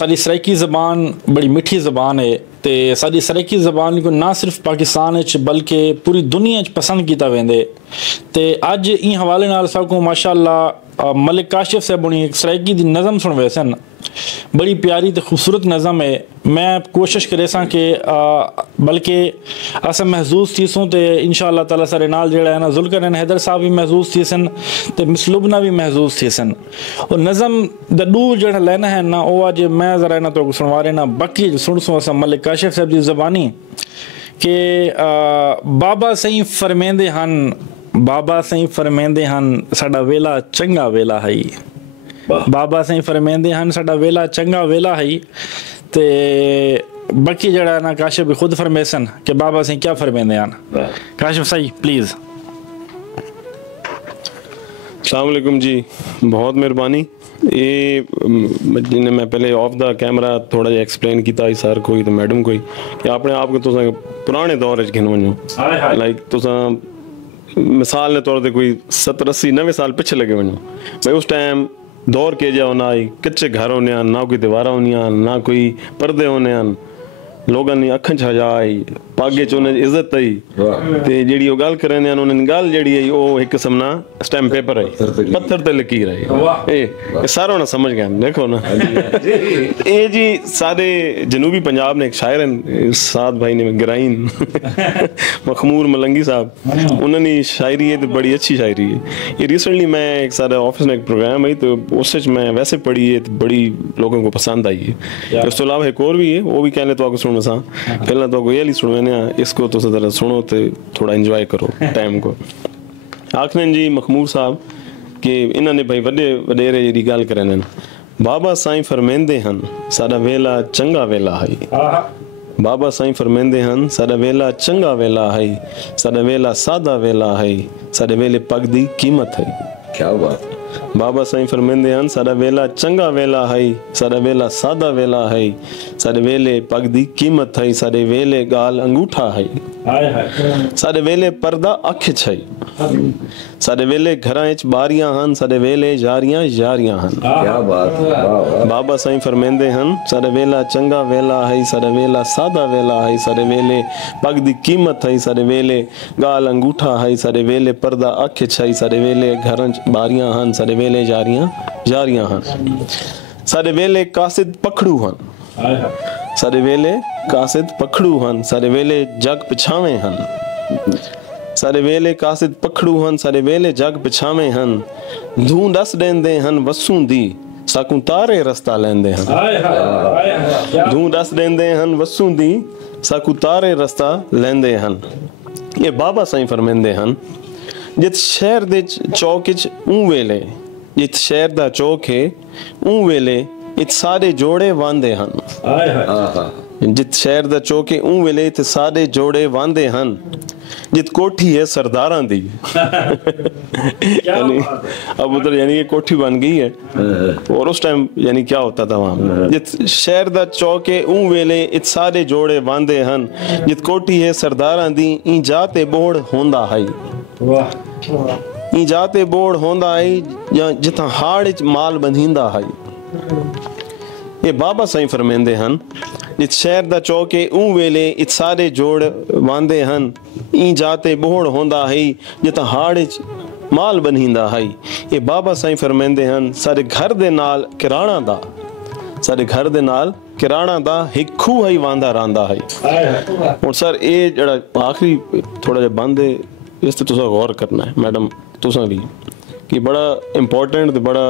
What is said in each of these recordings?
साडी सराइकी ज़बान बड़ी मिठी ज़बान है ते साडी सराइकी ज़बान को ना सिर्फ पाकिस्तान बल्कि पूरी दुनिया पसंद किया वेंदे ते अज इन हवाले नाल साकू माशाअल्लाह मलिक काशिफ साहब हुणी एक सराइकी दी नज़म सुनवे सन। बड़ी प्यारी तो खूबसूरत नज़म है। मैं कोशिश करे सा कि बल्कि अस महसूस थी सूँ तो इंशाअल्लाह ताला सारे नाल जेड़ा है ना जुल्करनैन हैदर साहब भी महसूस थी सन तो मिस लुबना भी महसूस थी सन। और नज़म दू जड़ा लेना है ना वो अज मैं ज़रा ना तो सुनवा रहे ना बाकी सुन सो अस मलिक काशिफ साहब की ज़बानी कि बाबा सही फरमेंदे हन, बाबा सही फरमेंदे हन साडा वेला चंगा वेला है। बाबा सही फरमेंदे हन साडा वेला चंगा वेला है। ते बाकी जड़ा ना काशिफ भी खुद फरमेसन कि बाबा सही क्या फरमेंदे हन। काशिफ सही प्लीज़। अस्सलाम वालेकुम जी, बहुत मेहरबानी। ये जिन्हें मैं पहले ऑफ द कैमरा थोड़ा जिहा एक्सप्लेन किया सर कोई तो मैडम कोई कि अपने आप को तुसा पुराने दौर च गिन वञो, लाइक तुसा मिसाल के तौर पर कोई 70-80-90 साल पिछे लगे वञो भाई उस टाइम दौर के जा होना कच्चे घर होने ना कोई दीवारा होनिया ना कोई पर्दे होने लोगों ने अखन च हजा आई पागे च उन्हें इज्जत आई ते जेड़ी ओ गल करने उन्हें गल जेड़ी आई ओ एक किस्म ना स्टैम्प पेपर आई पत्थर ते लकीर आई ए सारा ना समझ गए देखो ना। ये जी सारे जनूबी पंजाब ने एक शायर हैं साद भाई ने गिराइन मखमूर मलंगी साहब उन्होंने शायरी है तो बड़ी अच्छी शायरी है। ये रिसेंटली मैं एक सारे ऑफिस में एक प्रोग्राम आई तो उस मैं वैसे पढ़ी है तो बड़ी लोगों को पसंद आई है। उस तो अलावा एक और भी है वो भी कहने तो आपको सुनो सा पहला तो ये सुनो इसको तो जरा सुनो तो थोड़ा एंजॉय करो टाइम को। आखिर जी मखमूर साहब कि इन्होंने भाई वडे वडेरे जी गल करने बाबा साईं फरमेंदे हन साडा वेला चंगा वेला है। बाबा साईं फरमेंदे हन साडा वेला चंगा वेला है, साडा वेला सादा वेला है, साडे वेले पग दी कीमत है। क्या बात। बाबा साईं फरमेंदे हन साडा वेला चंगा वेला है, साडा वेला सादा वेला है, साडे वेले पग दी कीमत है, साडे वेले गाल अंगूठा है, साडे वेले पर्दा अख छै, साडे वेले घरां च बारियां हन, साडे वेले यारियां यारियां हन। क्या बात। बाबा साईं फरमेंदे हन साडा वेला चंगा वेला है, साडा वेला सादा वेला है, साडे वेले पग दी कीमत है, साडे वेले गाल अंगूठा है, साडे वेले पर्दा अख छै, साडे वेले घरां च बारियां हन, साडे वेले यारियां यारियां हन, साडे वेले कासिद पखड़ू हन, साडे वेले कासिद पखड़ू हन, साडे वेले जग पिछावे हन, साडे वेले कासिद पखड़ू हन, साडे वेले जग पिछावे हन, धूं दस देंदे हन वसूं दी साकू तारे रस्ता लेंदे हन, धूं दस देंदे हन वसूं दी साकू तारे रस्ता लेंदे हन। ये बाबा साईं फरमेंदे हन जित शहर दे चौक च ऊं वेले जित शहर दा चौक है ऊं वेले इत सारे जोड़े वांदे हन। जित शहर दा चौक है ऊं वेले इत सारे जोड़े वांदे हन, जित कोठी है सरदारां दी यानी अब उधर यानी ये कोठी बन गई है और उस टाइम यानी क्या होता था वहाँ। जित शहर दा चौक है ऊं वेले इत सारे जोड़े वांदे हन, जित कोठी है सरदारां दी ई जाते बोड़ होंदा है, ई जाते बोड़ होंदा है या जिथा हाड़ च माल बंधींदा है। ये बाबा साईं फरमेंदे हन जित शहर दा चौक है ऊं वेले इत सारे जोड़ वांदे हन, ई जाते बोड़ होंदा है जिथा हाड़ च माल बंधींदा है। ये बाबा साईं फरमेंदे हन सारे घर दे नाल किराणा दा, सारे घर दे नाल किराणा दा एक खूह ही वांदा रांदा है। और सर ये जड़ा आखिरी थोड़ा जिहा बंद है इस ते तुसा गौर करना है मैडम तुसा भी कि बड़ा इंपॉर्टेंट बड़ा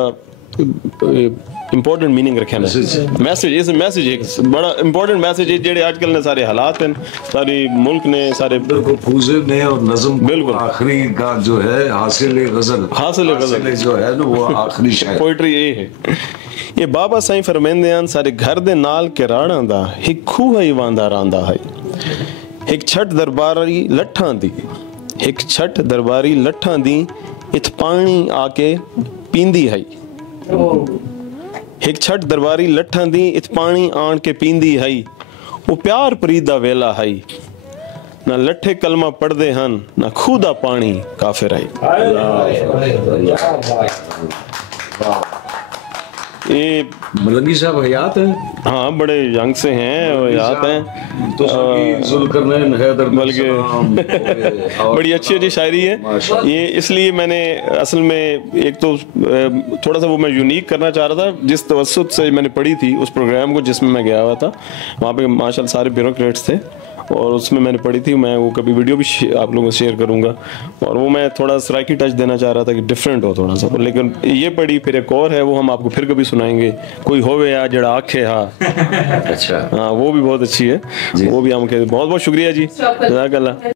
इंपॉर्टेंट मीनिंग रखे मैसेज इस मैसेज एक बड़ा इंपॉर्टेंट मैसेज है जेडे आजकल ने सारे हालात हैं सारे मुल्क ने सारे बिल्कुल फूजे ने और नज़म बिल्कुल आखिरी का जो है हासिल गजल जो है ना वो आखिरी शायर पोइट्री ये है। ये बाबा साईं फरमेंदे हन सारे घर दे नाल किराणा दा एक खूह ही वांदा रांदा है, एक छठ दरबारी लट्ठां दी, एक छठ दरबारी लट्ठां दी इत पानी आके पींदी है, एक छठ दरबारी लट्ठां दी इत पानी आन के पींदी है, वो प्यार प्रीत दा वेला है, ना लट्ठे कलमा पढ़दे हन ना खूदा पानी काफिर है। ये मलंगी साहब हयात है? हाँ, बड़े यंग से हैं और हयात हैं, तो ज़ुल्करनैन हैदर बल्कि बड़ी अच्छी अच्छी शायरी है ये। इसलिए मैंने असल में एक तो थोड़ा सा वो मैं यूनिक करना चाह रहा था, जिस तवस्सुत से मैंने पढ़ी थी उस प्रोग्राम को जिसमें मैं गया हुआ था, वहाँ पे माशाल्लाह सारे ब्यूरोक्रेट्स थे और उसमें मैंने पढ़ी थी। मैं वो कभी वीडियो भी आप लोगों से शेयर करूंगा, और वो मैं थोड़ा सराइकी टच देना चाह रहा था कि डिफरेंट हो थोड़ा सा, लेकिन ये पढ़ी। फिर एक और है, वो हम आपको फिर कभी सुनाएंगे, कोई होवे या जड़ा आखे हा। अच्छा, हाँ, वो भी बहुत अच्छी है, वो भी हम कहते। बहुत बहुत शुक्रिया जी, जज़ाकल्लाह।